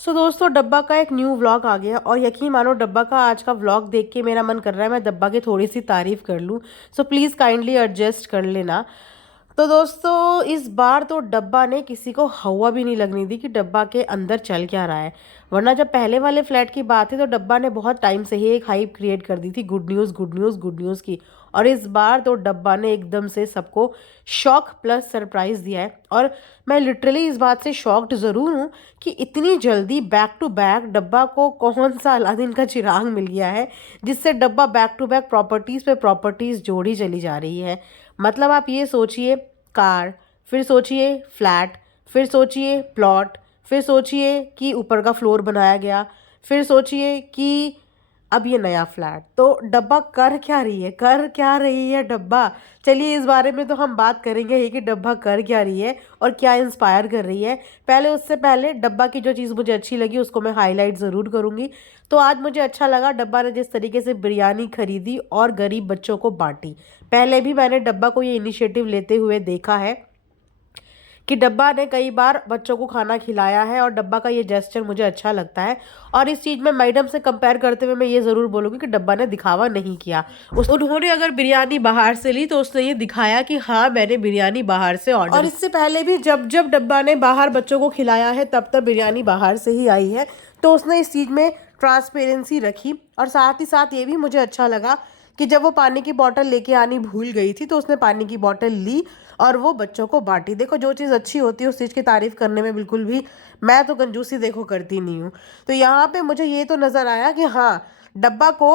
दोस्तों डब्बा का एक न्यू व्लॉग आ गया और यकीन मानो डब्बा का आज का व्लॉग देख के मेरा मन कर रहा है मैं डब्बा की थोड़ी सी तारीफ कर लूँ। प्लीज़ काइंडली एडजस्ट कर लेना। तो दोस्तों इस बार तो डब्बा ने किसी को हवा भी नहीं लगने दी कि डब्बा के अंदर चल क्या रहा है। वरना जब पहले वाले फ्लैट की बात थी तो डब्बा ने बहुत टाइम से ही एक हाइप क्रिएट कर दी थी good news good news good news की। और इस बार तो डब्बा ने एकदम से सबको शॉक प्लस सरप्राइज दिया है। और मैं लिटरली इस बात से शॉक्ड ज़रूर हूँ कि इतनी जल्दी बैक टू बैक डब्बा को कौन सा अलादीन का चिराग मिल गया है जिससे डब्बा बैक टू बैक प्रॉपर्टीज़ पे प्रॉपर्टीज़ जोड़ी चली जा रही है। मतलब आप ये सोचिए, कार, फिर सोचिए फ्लैट, फिर सोचिए प्लॉट, फिर सोचिए कि ऊपर का फ्लोर बनाया गया, फिर सोचिए कि अब ये नया फ्लैट। तो डब्बा कर क्या रही है, कर क्या रही है डब्बा। चलिए इस बारे में तो हम बात करेंगे ही कि डब्बा कर क्या रही है और क्या इंस्पायर कर रही है। उससे पहले डब्बा की जो चीज़ मुझे अच्छी लगी उसको मैं हाईलाइट ज़रूर करूँगी। तो आज मुझे अच्छा लगा डब्बा ने जिस तरीके से बिरयानी खरीदी और गरीब बच्चों को बांटी। पहले भी मैंने डब्बा को ये इनिशिएटिव लेते हुए देखा है कि डब्बा ने कई बार बच्चों को खाना खिलाया है और डब्बा का ये जेस्चर मुझे अच्छा लगता है। और इस चीज़ में मैडम से कंपेयर करते हुए मैं ये ज़रूर बोलूँगी कि डब्बा ने दिखावा नहीं किया। उन्होंने अगर बिरयानी बाहर से ली तो उसने ये दिखाया कि हाँ मैंने बिरयानी बाहर से ऑर्डर। और इससे पहले भी जब जब डब्बा ने बाहर बच्चों को खिलाया है तब तब बिरयानी बाहर से ही आई है। तो उसने इस चीज़ में ट्रांसपेरेंसी रखी। और साथ ही साथ ये भी मुझे अच्छा लगा कि जब वो पानी की बोतल लेके आनी भूल गई थी तो उसने पानी की बोतल ली और वो बच्चों को बांटी। देखो जो चीज़ अच्छी होती है उस चीज़ की तारीफ करने में बिल्कुल भी मैं तो कंजूसी देखो करती नहीं हूँ। तो यहाँ पे मुझे ये तो नज़र आया कि हाँ डब्बा को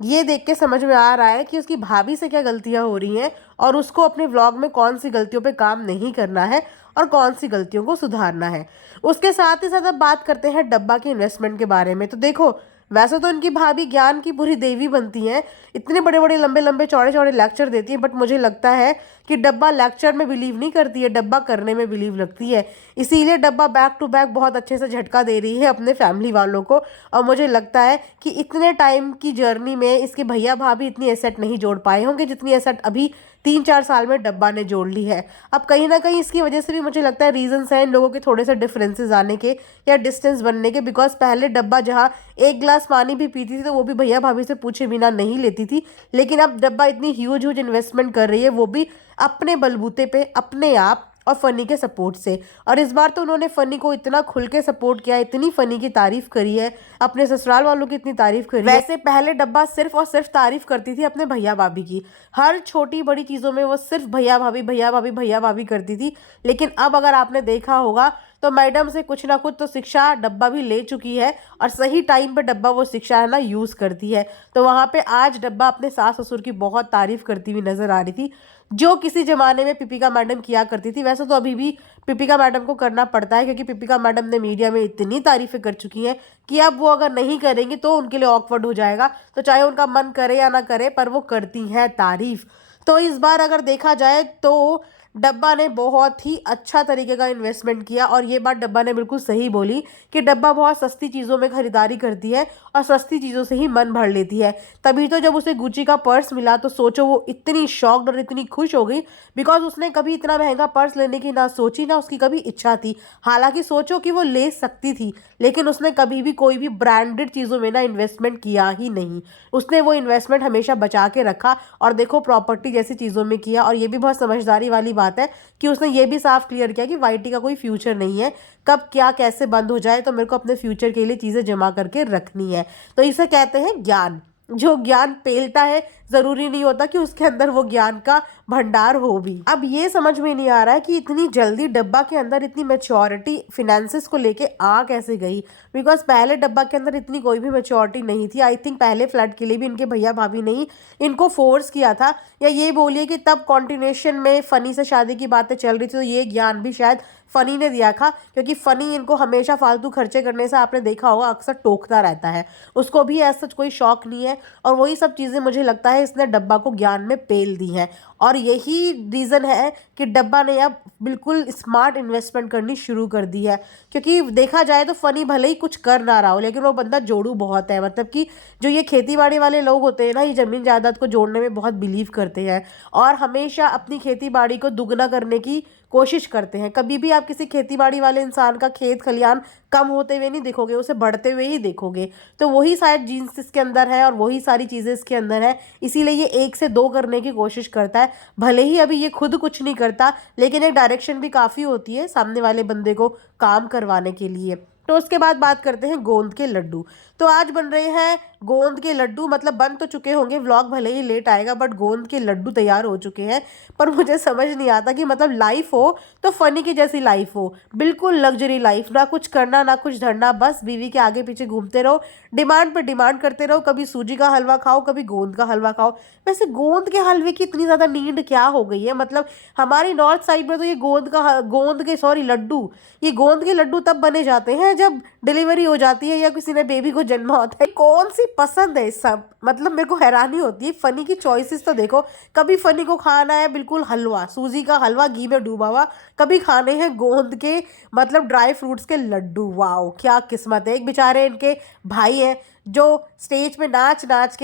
ये देख के समझ में आ रहा है कि उसकी भाभी से क्या गलतियाँ हो रही हैं और उसको अपने व्लॉग में कौन सी गलतियों पे काम नहीं करना है और कौन सी गलतियों को सुधारना है। उसके साथ ही साथ अब बात करते हैं डब्बा के इन्वेस्टमेंट के बारे में। तो देखो वैसे तो इनकी भाभी ज्ञान की पूरी देवी बनती हैं, इतने बड़े बड़े लंबे लंबे चौड़े चौड़े लेक्चर देती है, बट मुझे लगता है कि डब्बा लेक्चर में बिलीव नहीं करती है, डब्बा करने में बिलीव रखती है। इसीलिए डब्बा बैक टू बैक बहुत अच्छे से झटका दे रही है अपने फैमिली वालों को। और मुझे लगता है कि इतने टाइम की जर्नी में इसके भैया भाभी इतनी एसेट नहीं जोड़ पाए होंगे जितनी एसेट अभी 3-4 साल में डब्बा ने जोड़ ली है। अब कहीं ना कहीं इसकी वजह से भी मुझे लगता है रीजंस हैं इन लोगों के थोड़े से डिफरेंसेस आने के या डिस्टेंस बनने के। बिकॉज पहले डब्बा जहाँ एक गिलास पानी भी पीती थी तो वो भी भैया भाभी से पूछे बिना नहीं लेती थी, लेकिन अब डब्बा इतनी ह्यूज ह्यूज इन्वेस्टमेंट कर रही है वो भी अपने बलबूते पे, अपने आप और फनी के सपोर्ट से। और इस बार तो उन्होंने फनी को इतना खुल के सपोर्ट किया, इतनी फनी की तारीफ करी है, अपने ससुराल वालों की इतनी तारीफ करी है। वैसे पहले डब्बा सिर्फ और सिर्फ तारीफ करती थी अपने भैया भाभी की, हर छोटी बड़ी चीज़ों में वो सिर्फ भैया भाभी भैया भाभी भैया भाभी करती थी। लेकिन अब अगर आपने देखा होगा तो मैडम से कुछ ना कुछ तो शिक्षा डब्बा भी ले चुकी है और सही टाइम पे डब्बा वो शिक्षा है ना यूज़ करती है। तो वहाँ पे आज डब्बा अपने सास ससुर की बहुत तारीफ करती हुई नजर आ रही थी, जो किसी जमाने में पिपिका मैडम किया करती थी। वैसे तो अभी भी पिपिका मैडम को करना पड़ता है क्योंकि पिपिका मैडम ने मीडिया में इतनी तारीफें कर चुकी हैं कि अब वो अगर नहीं करेंगी तो उनके लिए ऑकवर्ड हो जाएगा। तो चाहे उनका मन करे या ना करे पर वो करती हैं तारीफ। तो इस बार अगर देखा जाए तो डब्बा ने बहुत ही अच्छा तरीके का इन्वेस्टमेंट किया। और ये बात डब्बा ने बिल्कुल सही बोली कि डब्बा बहुत सस्ती चीज़ों में खरीदारी करती है और सस्ती चीज़ों से ही मन भर लेती है। तभी तो जब उसे गुच्ची का पर्स मिला तो सोचो वो इतनी शॉक्ड और इतनी खुश हो गई। बिकॉज उसने कभी इतना महंगा पर्स लेने की ना सोची ना उसकी कभी इच्छा थी। हालांकि सोचो कि वो ले सकती थी लेकिन उसने कभी भी कोई भी ब्रांडेड चीज़ों में ना इन्वेस्टमेंट किया ही नहीं। उसने वो इन्वेस्टमेंट हमेशा बचा के रखा और देखो प्रॉपर्टी जैसी चीज़ों में किया। और ये भी बहुत समझदारी वाली बात है कि उसने ये भी साफ क्लियर किया कि वाईटी का कोई फ्यूचर नहीं है, कब क्या कैसे बंद हो जाए तो मेरे को अपने फ्यूचर के लिए चीज़ें जमा करके रखनी है। तो इसे कहते हैं ज्ञान। जो ज्ञान पेलता है जरूरी नहीं होता कि उसके अंदर वो ज्ञान का भंडार हो भी। अब ये समझ में नहीं आ रहा है कि इतनी जल्दी डब्बा के अंदर इतनी मैच्योरिटी फिनेंसेस को लेके आ कैसे गई। बिकॉज पहले डब्बा के अंदर इतनी कोई भी मैच्योरिटी नहीं थी। आई थिंक पहले फ्लैट के लिए भी इनके भैया भाभी ने ही इनको फोर्स किया था, या ये बोलिए कि तब कॉन्टिन्यूशन में फनी से शादी की बातें चल रही थी तो ये ज्ञान भी शायद फनी ने दिया था। क्योंकि फनी इनको हमेशा फालतू खर्चे करने से आपने देखा होगा अक्सर टोकता रहता है, उसको भी ऐसा कोई शौक नहीं है। और वही सब चीज़ें मुझे लगता है इसने डब्बा को ज्ञान में पेल दी हैं। और यही रीज़न है कि डब्बा ने अब बिल्कुल स्मार्ट इन्वेस्टमेंट करनी शुरू कर दी है। क्योंकि देखा जाए तो फनी भले ही कुछ कर ना रहा हो लेकिन वो बंदा जोड़ू बहुत है। मतलब कि जो ये खेती बाड़ी वाले लोग होते हैं ना, ये ज़मीन जायदाद को जोड़ने में बहुत बिलीव करते हैं और हमेशा अपनी खेती बाड़ी को दुगना करने की कोशिश करते हैं। कभी भी आप किसी खेती बाड़ी वाले इंसान का खेत खलियान कम होते हुए नहीं देखोगे, उसे बढ़ते हुए ही देखोगे। तो वही शायद जीन्स इसके अंदर है और वही सारी चीज़ें इसके अंदर है, इसीलिए ये 1 से 2 करने की कोशिश करता है। भले ही अभी ये खुद कुछ नहीं करता, लेकिन एक डायरेक्शन भी काफ़ी होती है सामने वाले बंदे को काम करवाने के लिए। तो उसके बाद बात करते हैं गोंद के लड्डू। तो आज बन रहे हैं गोंद के लड्डू, मतलब बन तो चुके होंगे, व्लॉग भले ही लेट आएगा, बट गोंद के लड्डू तैयार हो चुके हैं। पर मुझे समझ नहीं आता कि मतलब लाइफ हो तो फनी की जैसी लाइफ हो, बिल्कुल लग्जरी लाइफ, ना कुछ करना ना कुछ धरना, बस बीवी के आगे पीछे घूमते रहो, डिमांड पे डिमांड करते रहो, कभी सूजी का हलवा खाओ, कभी गोंद का हलवा खाओ। वैसे गोंद के हलवे की इतनी ज़्यादा नीड क्या हो गई है? मतलब हमारी नॉर्थ साइड में तो ये ये गोंद के लड्डू तब बने जाते हैं जब डिलीवरी हो जाती है या किसी ने बेबी को जन्मा होता है। कौन सी पसंद है सब, मतलब मेरे को हैरानी होती है। फनी की चॉइसेस तो देखो, कभी फनी को खाना है बिल्कुल हलवा, सूजी का हलवा घी में डूबा हुआ, कभी खाने हैं गोंद के मतलब ड्राई फ्रूट्स के लड्डू। वाओ क्या किस्मत है। एक बेचारे इनके भाई हैं जो स्टेज पे नाच नाच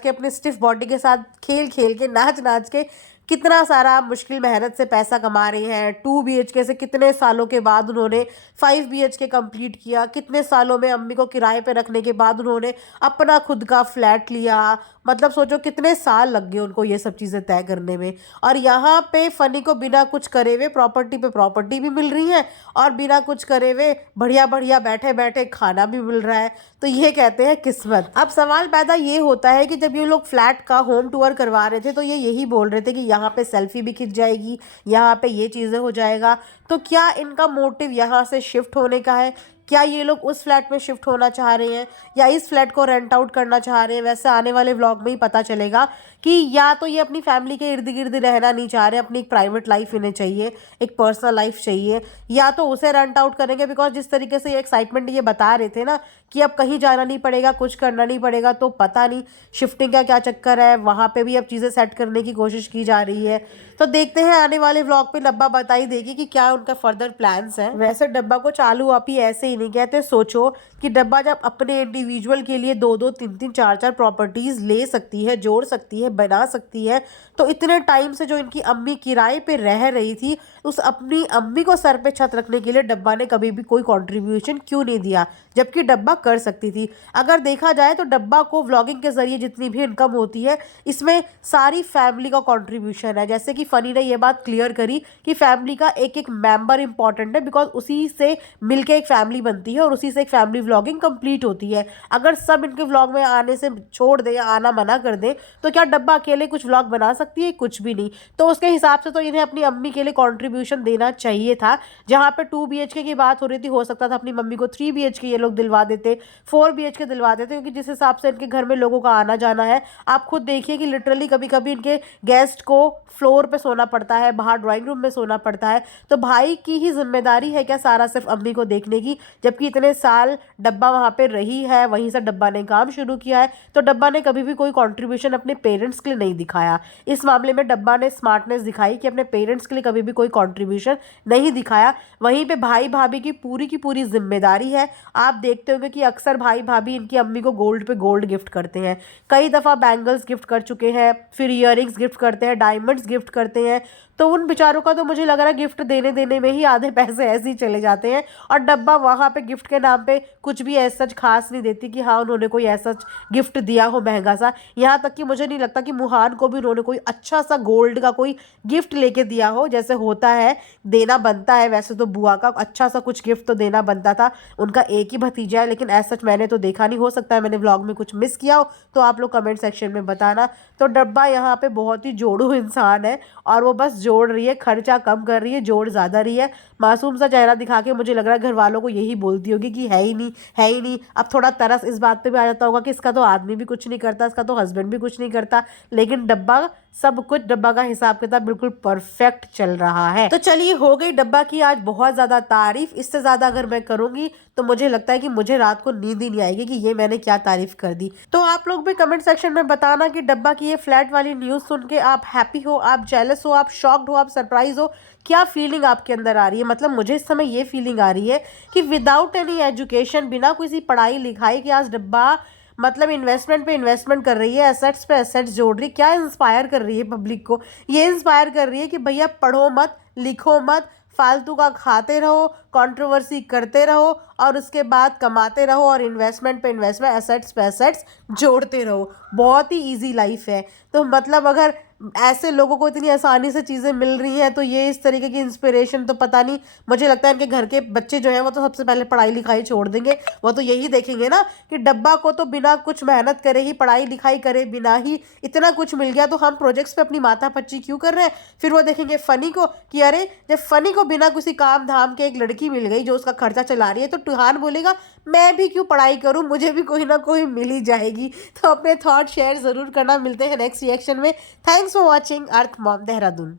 के अपने स्टिफ बॉडी के साथ खेल खेल के नाच नाच के कितना सारा मुश्किल मेहनत से पैसा कमा रहे हैं। 2 BHK से कितने सालों के बाद उन्होंने 5 BHK कंप्लीट किया, कितने सालों में अम्मी को किराए पे रखने के बाद उन्होंने अपना खुद का फ्लैट लिया। मतलब सोचो कितने साल लग गए उनको ये सब चीज़ें तय करने में। और यहाँ पे फनी को बिना कुछ करे हुए प्रॉपर्टी पे प्रॉपर्टी भी मिल रही है और बिना कुछ करे हुए बढ़िया बढ़िया बैठे बैठे खाना भी मिल रहा है। तो ये कहते हैं किस्मत। अब सवाल पैदा ये होता है कि जब ये लोग फ्लैट का होम टूर करवा रहे थे तो ये यही बोल रहे थे कि यहाँ पे सेल्फी भी खिंच जाएगी, यहाँ पे ये चीज़ें हो जाएगा। तो क्या इनका मोटिव यहाँ से शिफ्ट होने का है? क्या ये लोग उस फ्लैट में शिफ्ट होना चाह रहे हैं या इस फ्लैट को रेंट आउट करना चाह रहे हैं? वैसे आने वाले व्लॉग में ही पता चलेगा कि या तो ये अपनी फैमिली के इर्द गिर्द रहना नहीं चाह रहे, अपनी एक प्राइवेट लाइफ इन्हें चाहिए, एक पर्सनल लाइफ चाहिए, या तो उसे रेंट आउट करेंगे। बिकॉज जिस तरीके से ये एक्साइटमेंट ये बता रहे थे ना कि अब कहीं जाना नहीं पड़ेगा, कुछ करना नहीं पड़ेगा, तो पता नहीं शिफ्टिंग का क्या चक्कर है, वहाँ पे भी अब चीज़ें सेट करने की कोशिश की जा रही है। तो देखते हैं आने वाले व्लॉग पे डब्बा बता ही देगी कि क्या उनका फर्दर प्लान्स हैं। वैसे डब्बा को चालू आप ही ऐसे ही नहीं कहते। सोचो कि डब्बा जब अपने इंडिविजुअल के लिए 2-2, 3-3, 4-4 प्रॉपर्टीज ले सकती है, जोड़ सकती है, बना सकती है, तो इतने टाइम से जो इनकी अम्मी किराए पे रह रही थी, उस अपनी अम्मी को सर पे छत रखने के लिए डब्बा ने कभी भी कोई कंट्रीब्यूशन क्यों नहीं दिया, जबकि डब्बा कर सकती थी। अगर देखा जाए तो डब्बा को व्लॉगिंग के जरिए जितनी भी इनकम होती है, इसमें सारी फैमिली का कंट्रीब्यूशन है। जैसे कि फनी ने ये बात क्लियर करी कि फैमिली का एक एक मेंबर इंपॉर्टेंट है, बिकॉज उसी से मिलके एक फैमिली बनती है और उसी से एक फैमिली व्लॉगिंग कंप्लीट होती है। अगर सब इनके व्लॉग में आने से छोड़ दे या आना मना कर दे तो क्या डब्बा अकेले कुछ व्लॉग बना सकती है? कुछ भी नहीं। तो उसके हिसाब से तो इन्हें अपनी अम्मी के लिए कंट्रीब्यूशन देना चाहिए था। जहाँ पे 2 BHK की बात हो रही थी, हो सकता था अपनी मम्मी को 3 BHK ये लोग दिलवा देते, 4 BHK दिलवा देते, क्योंकि जिस हिसाब से इनके घर में लोगों का आना जाना है, आप खुद देखिए कि लिटरली कभी कभी इनके गेस्ट को फ्लोर पे सोना पड़ता है, बाहर ड्राइंग रूम में सोना पड़ता है। तो भाई की ही जिम्मेदारी है क्या सारा सिर्फ अम्मी को देखने की? जबकि इतने साल डब्बा वहाँ पे रही है, वहीं से डब्बा ने काम शुरू किया है, तो डब्बा ने कभी भी कोई कंट्रीब्यूशन अपने पेरेंट्स के लिए नहीं दिखाया। इस मामले में डब्बा ने स्मार्टनेस दिखाई कि अपने पेरेंट्स के लिए कभी भी कोई कंट्रीब्यूशन नहीं दिखाया। वहीं पे भाई भाभी की पूरी जिम्मेदारी है। आप देखते होंगे कि अक्सर भाई भाभी इनकी अम्मी को गोल्ड पे गोल्ड गिफ्ट करते हैं, कई दफ़ा बैंगल्स गिफ्ट कर चुके हैं, फिर ईयरिंग्स गिफ्ट करते हैं, डायमंड्स गिफ्ट करते हैं। तो उन बेचारों का तो मुझे लग रहा है गिफ्ट देने में ही आधे पैसे ऐसे ही चले जाते हैं, और डब्बा वहाँ पे गिफ्ट के नाम पे कुछ भी ऐसा खास नहीं देती कि हाँ उन्होंने कोई ऐसा गिफ्ट दिया हो महंगा सा। यहाँ तक कि मुझे नहीं लगता कि मुहान को भी उन्होंने कोई अच्छा सा गोल्ड का कोई गिफ्ट लेके दिया हो, जैसे होता है देना बनता है। वैसे तो बुआ का अच्छा सा कुछ गिफ्ट तो देना बनता था, उनका एक ही भतीजा है, लेकिन ऐसा मैंने तो देखा नहीं। हो सकता है मैंने व्लॉग में कुछ मिस किया हो, तो आप लोग कमेंट सेक्शन में बताना। तो डब्बा यहाँ पे बहुत ही जोड़ू इंसान है और वो बस जोड़ रही है, खर्चा कम कर रही है, जोड़ ज़्यादा रही है। मासूम सा चेहरा दिखा के मुझे लग रहा है घर वालों को यही बोलती होगी कि है ही नहीं, है ही नहीं। अब थोड़ा तरस इस बात पे भी आ जाता होगा कि इसका तो आदमी भी कुछ नहीं करता, इसका तो हस्बैंड भी कुछ नहीं करता, लेकिन डब्बा सब कुछ, डब्बा का हिसाब किताब बिल्कुल परफेक्ट चल रहा है। तो चलिए, हो गई डब्बा की आज बहुत ज़्यादा तारीफ। इससे ज़्यादा अगर मैं करूँगी तो मुझे लगता है कि मुझे रात को नींद ही नहीं आएगी कि ये मैंने क्या तारीफ कर दी। तो आप लोग भी कमेंट सेक्शन में बताना कि डब्बा की ये फ्लैट वाली न्यूज़ सुन के आप हैप्पी हो, आप जेलस हो, आप शॉक्ड हो, आप सरप्राइज हो, क्या फीलिंग आपके अंदर आ रही है? मतलब मुझे इस समय ये फीलिंग आ रही है कि विदाउट एनी एजुकेशन, बिना किसी पढ़ाई लिखाई के आज डब्बा मतलब इन्वेस्टमेंट पे इन्वेस्टमेंट कर रही है, एसेट्स पे एसेट्स जोड़ रही है। क्या इंस्पायर कर रही है पब्लिक को? ये इंस्पायर कर रही है कि भैया पढ़ो मत, लिखो मत, फालतू का खाते रहो, कंट्रोवर्सी करते रहो और उसके बाद कमाते रहो और इन्वेस्टमेंट पे इन्वेस्टमेंट, एसेट्स पे एसेट्स जोड़ते रहो। बहुत ही इजी लाइफ है। तो मतलब अगर ऐसे लोगों को इतनी आसानी से चीज़ें मिल रही हैं तो ये इस तरीके की इंस्पिरेशन तो पता नहीं, मुझे लगता है इनके घर के बच्चे जो हैं वो तो सबसे पहले पढ़ाई लिखाई छोड़ देंगे। वो तो यही देखेंगे ना कि डब्बा को तो बिना कुछ मेहनत करे ही, पढ़ाई लिखाई करे बिना ही इतना कुछ मिल गया, तो हम प्रोजेक्ट्स पे अपनी माथापच्ची क्यों कर रहे हैं। फिर वो देखेंगे फ़नी को कि अरे जब फ़नी को बिना किसी काम धाम के एक लड़की मिल गई जो उसका खर्चा चला रही है, तो टूहान बोलेगा मैं भी क्यों पढ़ाई करूं, मुझे भी कोई ना कोई मिल ही जाएगी। तो अपने थॉट शेयर ज़रूर करना। मिलते हैं नेक्स्ट रिएक्शन में। Thanks for watching earth mom Dehradun.